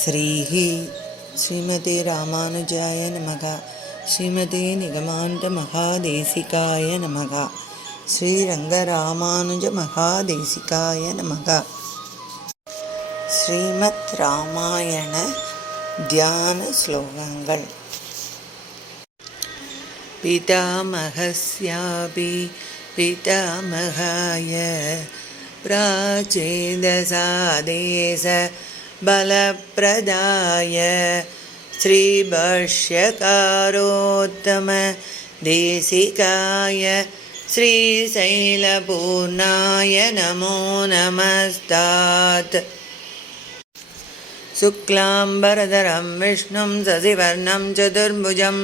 श्रीः रामान श्रीमते रामानुजाय नमः श्रीमते निगमान्तमहादेशिकाय नमः श्रीरङ्गरामानुजमहादेशिकाय नमः श्रीमत् ध्यानश्लोकङ्गल् पितामहस्यापि पितामहाय प्राचेदसादेश बलप्रदाय श्रीवर्ष्यकारोत्तम देसिकाय श्रीशैलपूर्णाय नमो नमस्तात् शुक्लाम्बरधरं विष्णुं सशिवर्णं चतुर्भुजं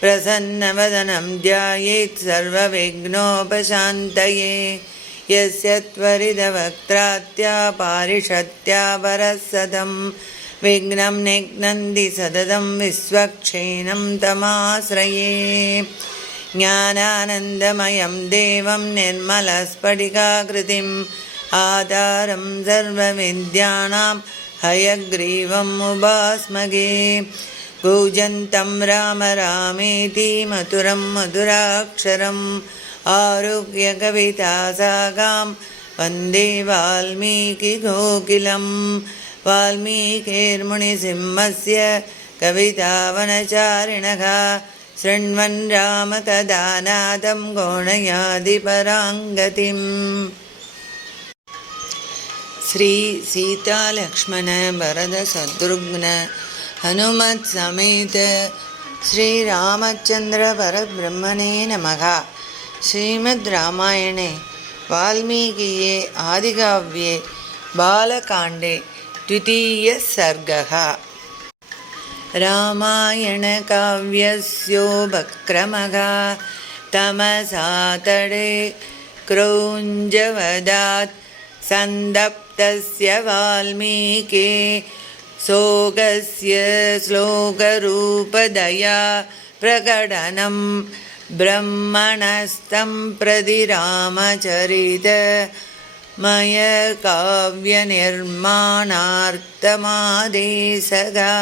प्रसन्नवदनं ध्यायेत् सर्वविघ्नोपशान्तये यस्य त्वरितवक्त्रात्यापारिषत्यापरः सदं विघ्नं निघ्नन्ति सददं विश्वक्षीणं तमाश्रये ज्ञानानन्दमयं देवं निर्मलस्फटिकाकृतिम् आधारं सर्वविद्याणां उभास्मगे पूजन्तं राम रामेति मधुरं मधुराक्षरम् आरुग्यकविता वन्दे वाल्मीकिगोकिलं वाल्मीकिर्मुनिसिंहस्य कवितावनचारिणका शृण्वन् रामकदानाथं गौणयादिपराङ्गतिम् श्री हनुमत्समेत श्रीरामचन्द्रपरब्रह्मणे नमः श्रीमद् रामायणे वाल्मीकिये आदिकाव्ये बालकाण्डे द्वितीयसर्गः सर्गः तमसा तमसातडे क्रौञ्जवदात् सन्दप्तस्य वाल्मीके शोकस्य श्लोकरूपदया प्रकटनम् ब्रह्मणस्तं प्रति रामचरितमय काव्यनिर्माणार्तमादेशघा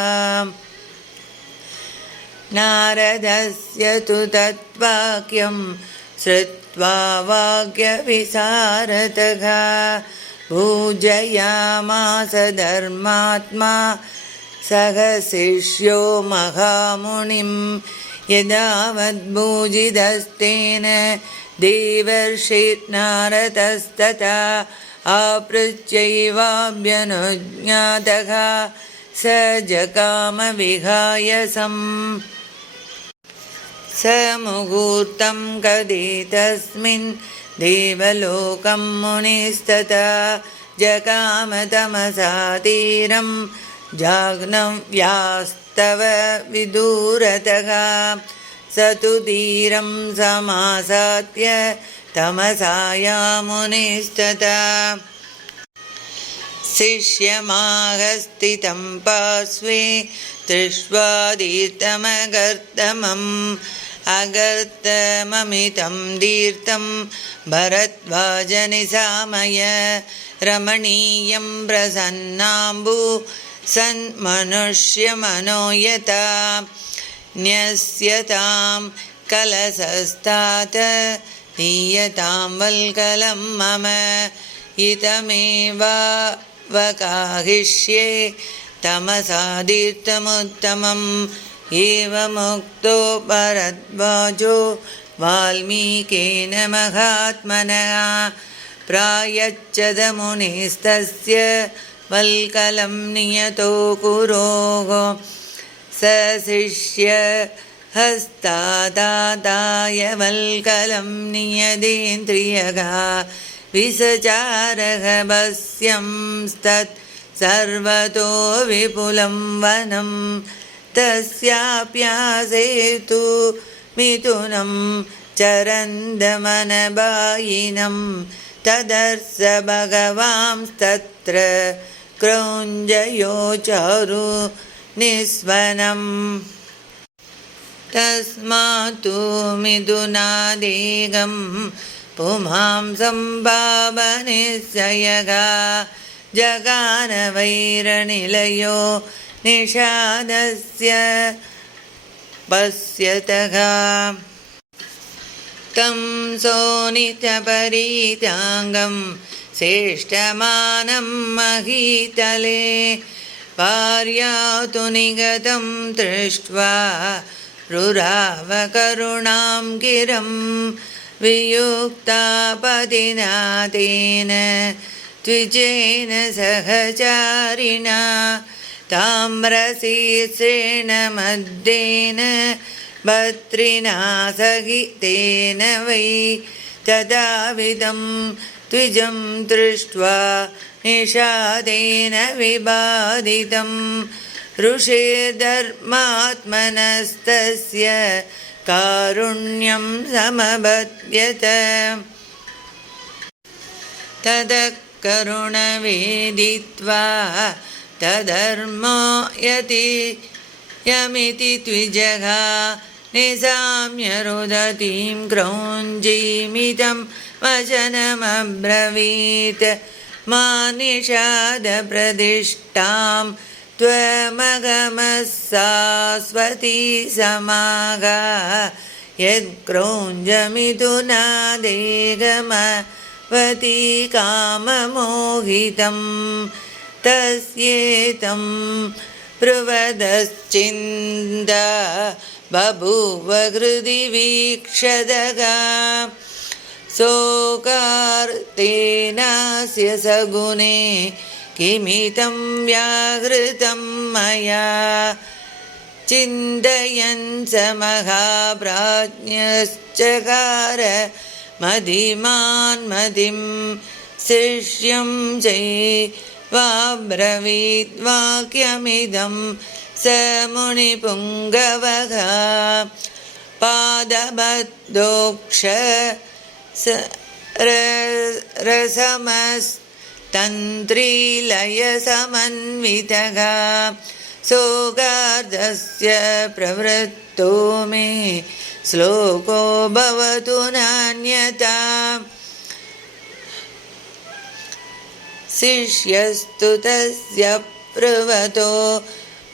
नारदस्य तु तत्वाक्यं श्रुत्वा वाक्यविसारथगा पूजयामास धर्मात्मा सह शिष्यो महामुनिम् यदा मद्भुजिदस्तेन देवर्षिर्नारतस्तथा आपृच्यैवाव्यनुज्ञात स जकामविहायसम् स मुहूर्तं कदे तस्मिन् देवलोकं मुनिस्तथा जकामतमसातीरं जाग्नव्यास्त तव विदूरतगा स तु धीरं समासाद्य मुनिस्तत पास्वे पार्श्वे त्रिष्वा अगर्तममितं दीर्तं भरद्वाजनिसामय रमणीयं प्रसन्नाम्बु सन्मनुष्यमनो यतां न्यस्यतां कलशस्तात् नीयतां वल्कलं मम इतमेवावकाहिष्ये वकाहिष्ये तमसादीर्थमुत्तमम् एवमुक्तो भरद्वाजो वाल्मीकेन महात्मनः प्रायच्चदमुनेस्तस्य वल्कलं नियतो कुरोः हस्तादाय वल्कलं विसचारः विसचारगवस्यंस्तत् सर्वतो विपुलं वनं तस्याप्यासेतु मिथुनं चरन्दमनबायिनं तदर्श तत्र क्रौञ्जयो निस्वनम् तस्मातु मिदुनादेघं पुमां संभावयगा जगानवैरनिलयो निषादस्य पस्यतगा तं सोनितपरीताङ्गं श्रेष्ठमानं महीतले पार्यातुनिगतं दृष्ट्वा रुरावकरुणां गिरं वियुक्तापदिना तेन द्विजेन सहचारिणा ताम्रसीर्षेण मद्देन भद्रिणा सहितेन वै तदा द्विजं दृष्ट्वा निषादेन विबाधितं ऋषेर्धर्मात्मनस्तस्य कारुण्यं तद करुणवेदित्वा तधर्मा यति यमिति द्विजगा निसाम्य रुदतीं क्रौञ्जीमितं वचनमब्रवीत् मा निषादप्रदिष्टां त्वमगमः सास्वती समाग काममोहितं तस्येतं ब्रुवदश्चिन्द बभूव हृदि वीक्षदगा सोकार्तेनास्य सगुणे किमितं व्याहृतं मया चिन्तयन् स महाभ्राज्ञश्चकार मदिमान्मतिं शिष्यं चै वा स मुनिपुङ्गवगा रसमस्तन्त्रीलयसमन्वितः सोगार्दस्य प्रवृत्तो मे श्लोको भवतु नान्यता शिष्यस्तुतस्य प्रवतो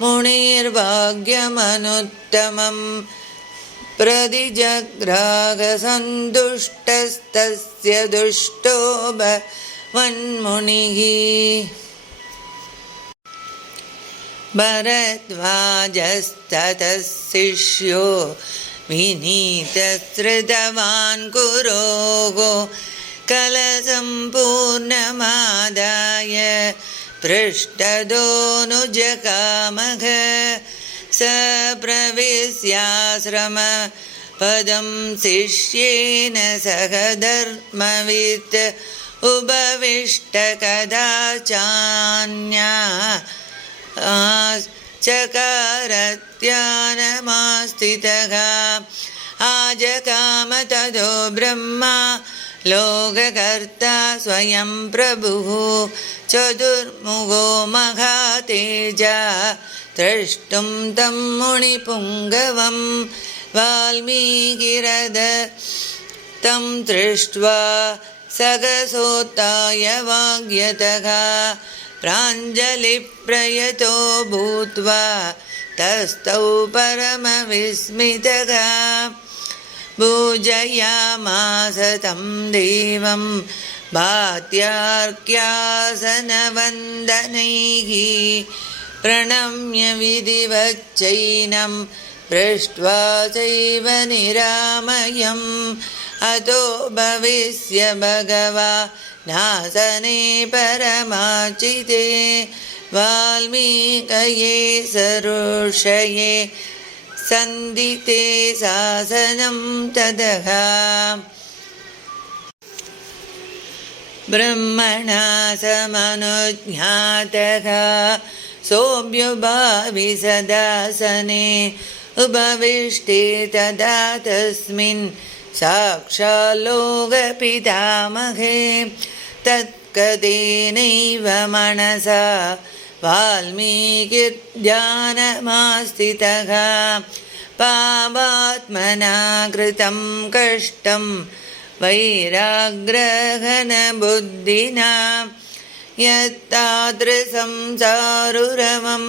मुनिर्भाग्यमनुत्तमं प्रदिजग्राहसन्तुष्टस्तस्य दुष्टो भवन्मुनिः भरद्वाजस्ततः शिष्यो विनीतसृतवान् श्रुतवान् कलसम्पूर्णमादाय पृष्टदोनुजकामघ स पदं शिष्येन सह धर्मवित्त चकारत्यानमास्थितः आजकाम आजकामतदो ब्रह्मा लोककर्ता स्वयं प्रभुः चतुर्मुगो महातेजा द्रष्टुं तं मुनिपुङ्गवं वाल्मीकिरद तं दृष्ट्वा वाग्यतः प्राञ्जलिप्रयतो भूत्वा तस्थौ परमविस्मितगा पूजयामास तं देवं भात्यार्क्यासनवन्दनैः प्रणम्य विधिवच्चैनं पृष्ट्वा चैव निरामयम् अतो भविष्य भगवा नासने परमाचिते वाल्मीकये सरुषये सन्दिते सासनं तदः ब्रह्मणा समनुज्ञातः सोऽभ्युभावि सदासने उपविष्टे तदा तस्मिन् साक्षाल्लोकपितामहे तत्कदेनैव मनसा वाल्मीकिर्द्यानमास्तितः पापात्मना कृतं कष्टं वैराग्रघनबुद्धिनां यत्तादृशंसारुरमं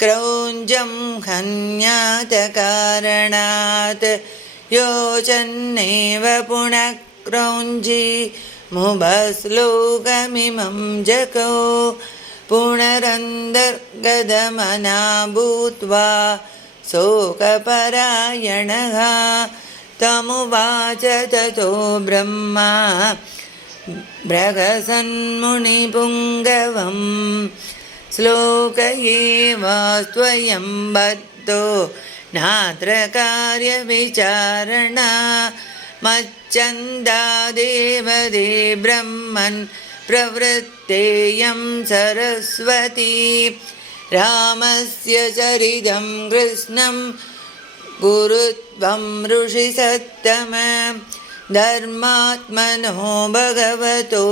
क्रौञ्जं हन्यातकारणात् योचन्नेव पुनः क्रौञ्जी मुभश्लोकमिमं जगौ पुनरन्तर्गदमना भूत्वा शोकपरायणः तमुवाच ततो ब्रह्मा भ्रगसन्मुनिपुङ्गवं श्लोकये स्वयं बद्धो नात्रकार्यविचारणा कार्यविचारणा मच्चन्दादेवदे ब्रह्मन् प्रवृत्तेयं सरस्वती रामस्य चरिदं कृष्णं गुरुत्वं ऋषिसत्तम धर्मात्मनो भगवतो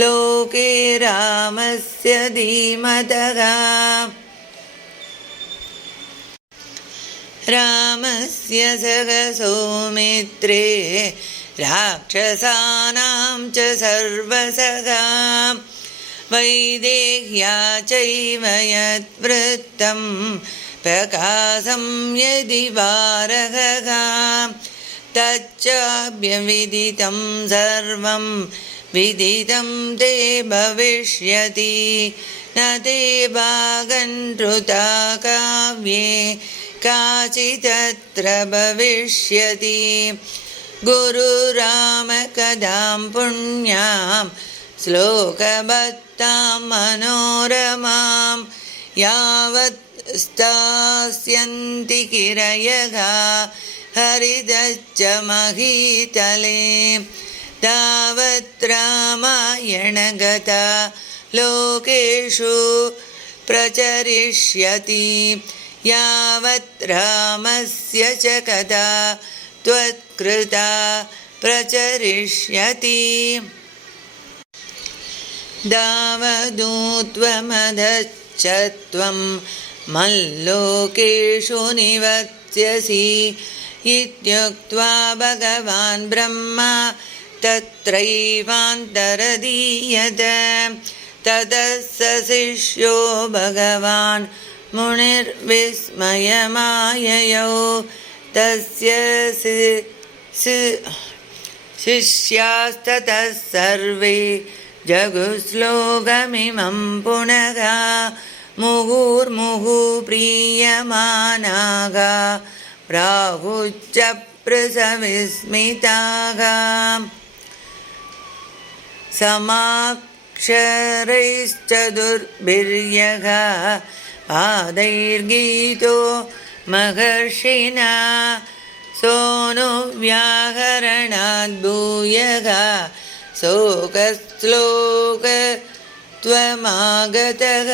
लोके रामस्य धीमतः रामस्य सौमित्रे राक्षसानां च सर्वसगां वैदेह्या चैवयवृत्तं प्रकाशं यदि वारसगां तच्चाभ्यविदितं सर्वं विदितं ते भविष्यति न देवागन्धृता काव्ये काचिदत्र भविष्यति गुरुरामकदां पुण्यां श्लोकभत्तां मनोरमां यावत् स्थास्यन्ति किरयगा महीतले तावत् रामायणगता लोकेषु प्रचरिष्यति यावत् रामस्य च कदा त्वत्कृता प्रचरिष्यति दावदू त्वं मल्लोकेषु निवत्स्यसि इत्युक्त्वा भगवान् ब्रह्मा तत्रैवान्तरदीयत शिष्यो भगवान् मुनिर्विस्मयमाययौ तस्य सि शिष्यास्ततः सर्वे जगुश्लोकमिमं पुनः मुहुर्मुहुर् प्राहुच्च प्राहुश्चप्रसविस्मितागा समाक्षरैश्चतुर्भिर्यः आदैर्गीतो महर्षिणा शोकश्लोक त्वमागतः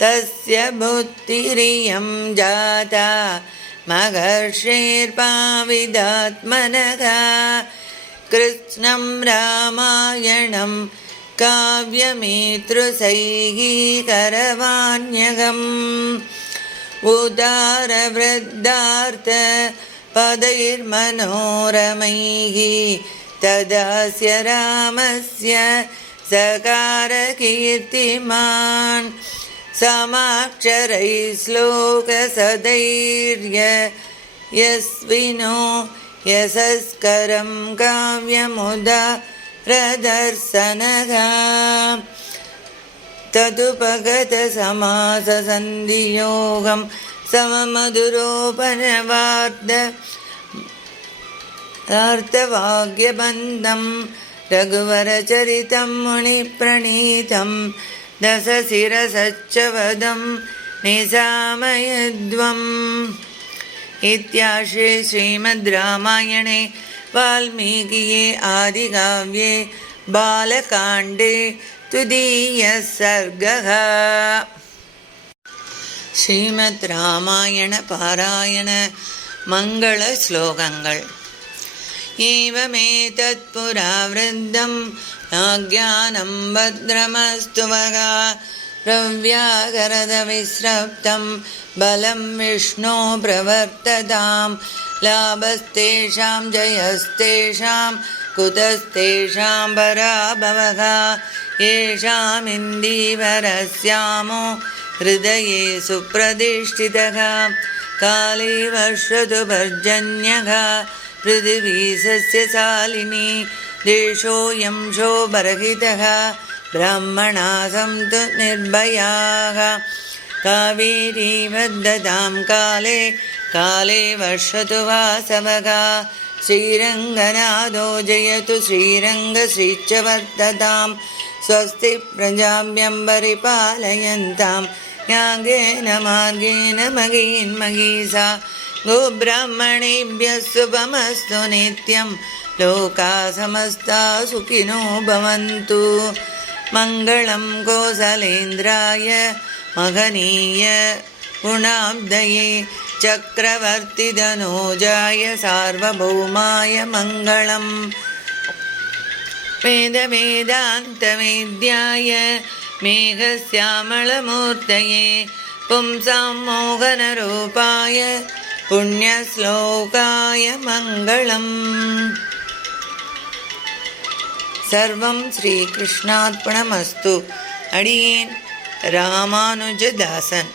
तस्य भुत्तिरियं जाता महर्षिर्पाविदात्मनः कृष्णं रामायणं करवाण्यगम् पदैर्मनोरमैः तदस्य रामस्य सकारकीर्तिमान् श्लोकसदैर्य यस्विनो यशस्करं काव्यमुदा प्रदर्शनगा तदुपगतसमाससन्धियोगं सममधुरोपनवार्दवाग्यवन्दं रघुवरचरितं मुनिप्रणीतं दशशिरसच्चवदं निशामयध्वम् इत्याशे श्रीमद् रामायणे वाल्मीकिये आदिकाव्ये बालकाण्डे द्वितीयसर्गः श्रीमत् एवमेतत् पुरा वृद्धं नाज्ञानं भद्रमस्तु वगा रव्याकरदविस्रप्तं बलं विष्णो प्रवर्ततां लाभस्तेषां जयस्तेषां कुतस्तेषां वरा भवगा येषामिन्दीवरस्यामो हृदये सुप्रतिष्ठितः काले वर्षतु भर्जन्यः हृदिवीसस्यशालिनी देशो यंशो बरहितः ब्रह्मणासं तु निर्भयाः कावीरी काले काले वर्षतु वासवगा श्रीरङ्गनादो जयतु वर्धतां स्वस्ति प्रजाभ्यं परिपालयन्तां यागेन मार्गेण महीन्मगी सा गोब्राह्मणेभ्यः शुभमस्तु नित्यं लोका समस्ता सुखिनो भवन्तु मङ्गलं कोसलेन्द्राय मघनीय गुणाब्दये चक्रवर्तिधनोजाय सार्वभौमाय मङ्गलम् वेदवेदान्तवेद्याय मेघश्यामलमूर्तये पुंसां मोहनरूपाय पुण्यश्लोकाय मङ्गलम् सर्वं श्रीकृष्णार्पणमस्तु अडियेन् रामानुजदासन्